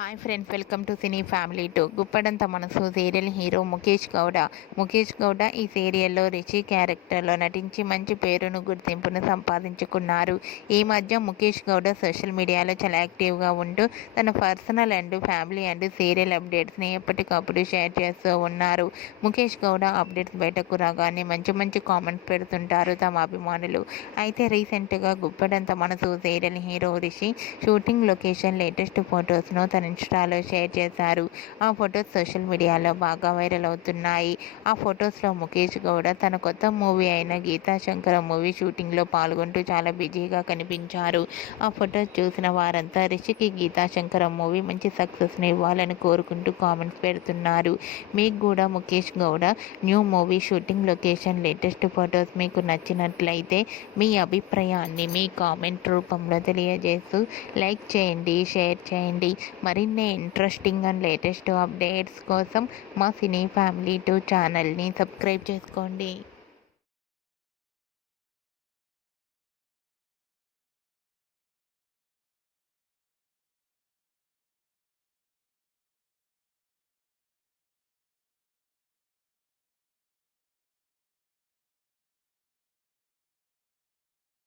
Hi friends, welcome to cine family two. Guppedantha Manasu serial hero Mukesh Gowda ఈ సీరియల్లో రిషి క్యారెక్టర్లో నటించి మంచి పేరును గుర్తింపును సంపాదించుకున్నారు. ఈ మధ్య ముఖేష్ గౌడ సోషల్ మీడియాలో చాలా యాక్టివ్గా ఉంటూ తన personal and family and serial అప్డేట్స్ని ఎప్పటికప్పుడు షేర్ చేస్తూ ఉన్నారు. ముఖేష్ గౌడ అప్డేట్స్ బయటకు రాగానే మంచి మంచి కామెంట్స్ పెడుతుంటారు తమ అభిమానులు. అయితే రీసెంట్గా Guppedantha Manasu serial hero Rishi shooting location latest ఫొటోస్ను తన ఇన్స్టాలో షేర్ చేశారు. ఆ ఫొటోస్ సోషల్ మీడియాలో బాగా వైరల్ అవుతున్నాయి. ఆ ఫొటోస్లో ముఖేష్ గౌడ తన కొత్త మూవీ అయిన గీతాశంకర మూవీ షూటింగ్లో పాల్గొంటూ చాలా బిజీగా కనిపించారు. ఆ ఫొటోస్ చూసిన వారంతా రిషికి గీతాశంకర మూవీ మంచి సక్సెస్ని ఇవ్వాలని కోరుకుంటూ కామెంట్స్ పెడుతున్నారు. మీకు కూడా Mukesh Gowda new movie shooting location latest photos మీకు నచ్చినట్లయితే మీ అభిప్రాయాన్ని మీ కామెంట్ రూపంలో తెలియజేస్తూ లైక్ చేయండి, షేర్ చేయండి. మరిన్ని ఇంట్రెస్టింగ్ అండ్ లేటెస్ట్ అప్డేట్స్ కోసం మా సినీ ఫ్యామిలీ 2 ఛానల్ని సబ్స్క్రైబ్ చేసుకోండి.